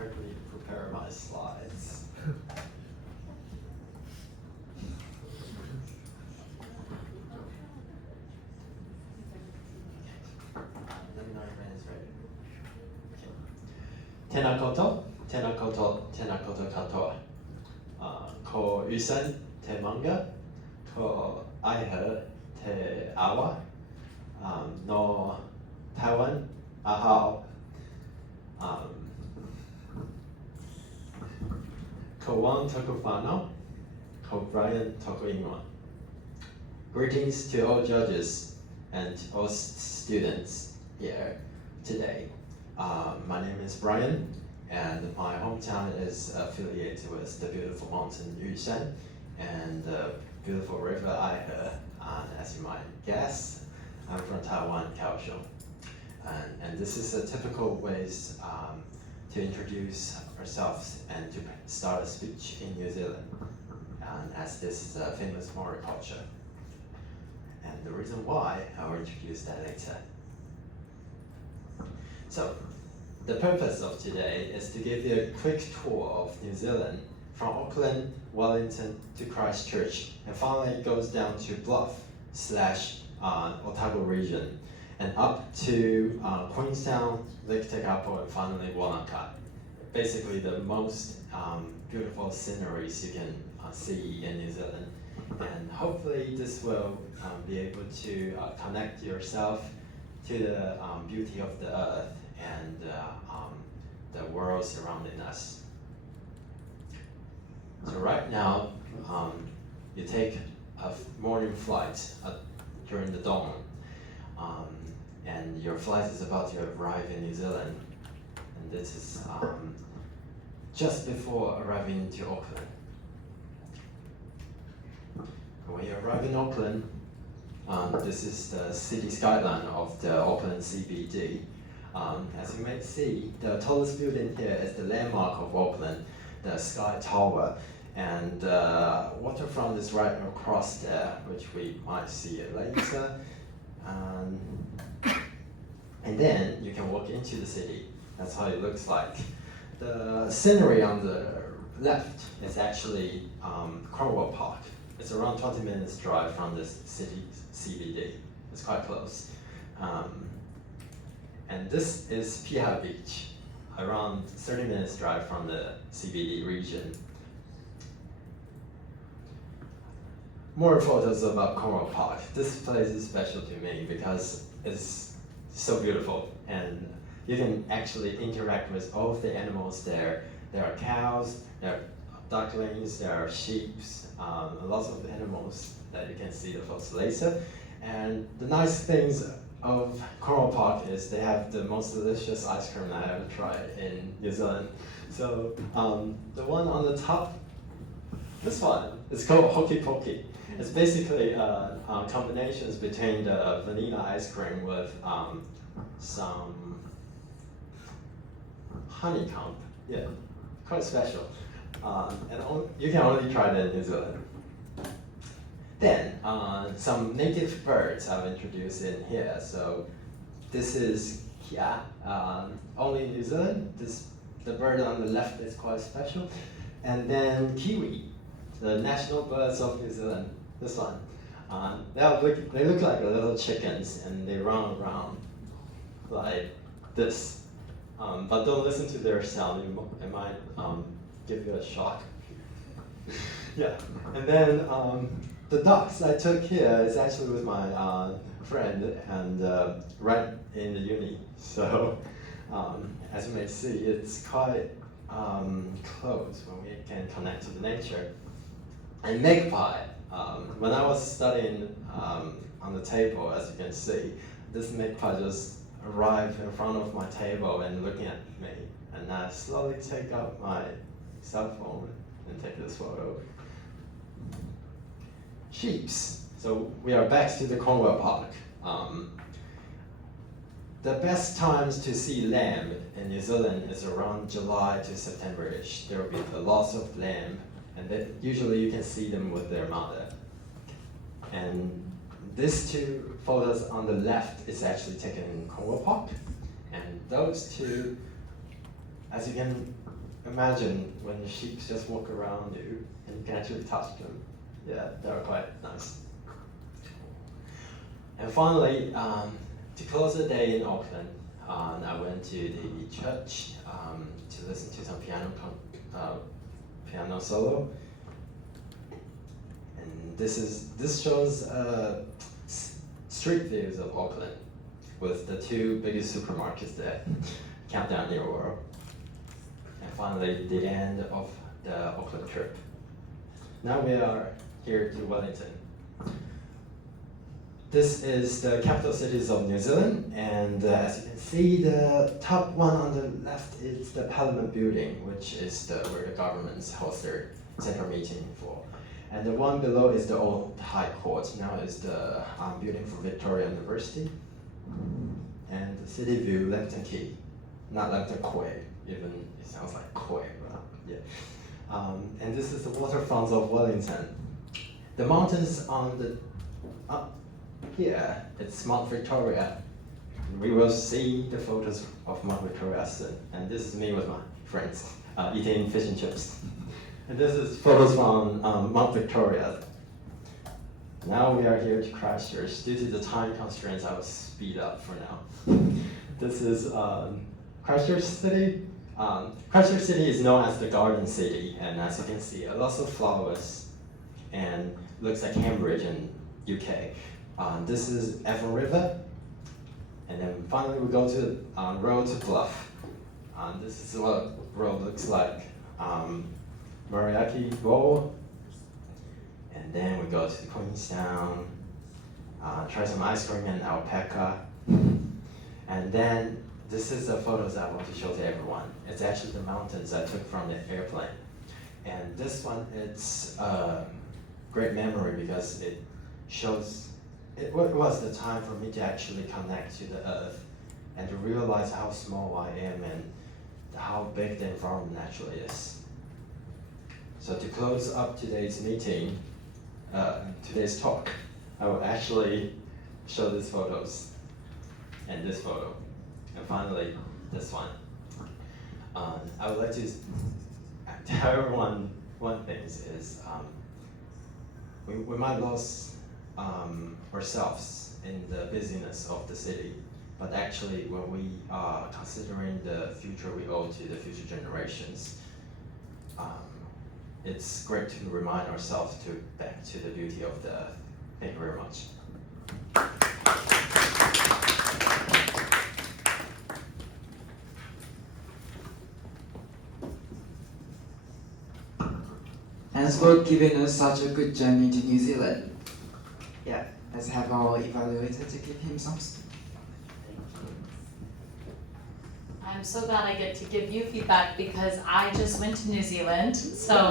quickly prepare my slides. Let me know when it's ready. Tenakoto, tenakoto, tenakoto katoa. Ko usen te manga, ko aihe te awa, no Taiwan, ahau. Ko Wan toko whanau, ko Bryan toko ingoa. Greetings to all judges and all students here today. My name is Bryan, and my hometown is affiliated with the beautiful mountain Yushan and the beautiful river Aihe. As you might guess, I'm from Taiwan, Kaohsiung. And this is a typical ways to introduce ourselves and to start a speech in New Zealand, as this is a famous Maori culture. And the reason why, I will introduce that later. So, the purpose of today is to give you a quick tour of New Zealand from Auckland, Wellington to Christchurch, and finally it goes down to Bluff / Otago region, and up to Queenstown, Lake Tekapo, and finally Wanaka. Basically the most beautiful sceneries you can see in New Zealand. And hopefully this will be able to connect yourself to the beauty of the earth and the world surrounding us. So right now, you take a morning flight during the dawn, and your flight is about to arrive in New Zealand, and this is just before arriving into Auckland. When you arrive in Auckland, this is the city skyline of the Auckland CBD. As you may see, the tallest building here is the landmark of Auckland, the Sky Tower, and waterfront is right across there, which we might see it later. And then you can walk into the city. That's how it looks like. The scenery on the left is actually Cornwall Park. It's around 20 minutes drive from the city CBD. It's quite close. And this is Piha Beach, around 30 minutes drive from the CBD region. More photos about Cornwall Park. This place is special to me because it's so beautiful, and you can actually interact with all of the animals there. There are cows, there are ducklings, there are sheep, lots of animals that you can see the photos later. And the nice things of Cornwall Park is they have the most delicious ice cream I ever tried in New Zealand. So the one on the top, this one, it's called Hoki Poki. It's basically combinations between the vanilla ice cream with some honeycomb. Yeah, quite special. And you can only try that in New Zealand. Then, some native birds I've introduced in here. So this is kia, only in New Zealand. The bird on the left is quite special. And then kiwi, the national birds of New Zealand. This one. They look like little chickens, and they run around like this. But don't listen to their sound, it might give you a shock. Yeah, and then the ducks I took here is actually with my friend, and right in the uni. So as you may see, it's quite close when we can connect to the nature. And magpie, when I was studying on the table, as you can see, this magpie just arrived in front of my table and looking at me, and I slowly take out my cell phone and take this photo. Sheeps. So we are back to the Cornwall Park. The best times to see lamb in New Zealand is around July to September-ish. There will be lots of lamb, and usually you can see them with their mother. And these two photos on the left is actually taken in Cornwall Park, and those two, as you can imagine when the sheep just walk around you and you can actually touch them. Yeah, they were quite nice. And finally, to close the day in Auckland, I went to the church to listen to some piano solo. And this shows street views of Auckland with the two biggest supermarkets there, Countdown Near World. And finally, the end of the Auckland trip. Now we are here to Wellington. This is the capital cities of New Zealand, and as you can see, the top one on the left is the Parliament Building, which is where the governments host their central meeting for. And the one below is the old High Court. Now is the building for Victoria University. And the city view, Lambton Quay, not Lambton Quay, even it sounds like Quay, but yeah. And this is the waterfront of Wellington. The mountains on the here, it's Mount Victoria. We will see the photos of Mount Victoria soon. And this is me with my friends eating fish and chips. And this is photos from Mount Victoria. Now we are here to Christchurch. Due to the time constraints, I will speed up for now. This is Christchurch City. Christchurch City is known as the Garden City, and as you can see, lots of flowers, and looks like Cambridge in UK. This is Avon River, and then finally we go to road to Bluff. This is what road looks like. Moriaki Bowl, and then we go to Queenstown, try some ice cream and alpaca, and then this is the photos I want to show to everyone. It's actually the mountains I took from the airplane, and this one, it's a great memory because it shows it was the time for me to actually connect to the earth and to realize how small I am and how big the environment actually is. So to close up today's meeting, today's talk, I will actually show these photos and this photo, and finally this one. I would like to tell everyone one thing is we might lose ourselves in the busyness of the city, but actually when we are considering the future we owe to the future generations, it's great to remind ourselves back to the beauty of the earth. Thank you very much. Thanks for giving us such a good journey to New Zealand. Yeah, let's have our evaluator to give him some. I'm so glad I get to give you feedback because I just went to New Zealand, so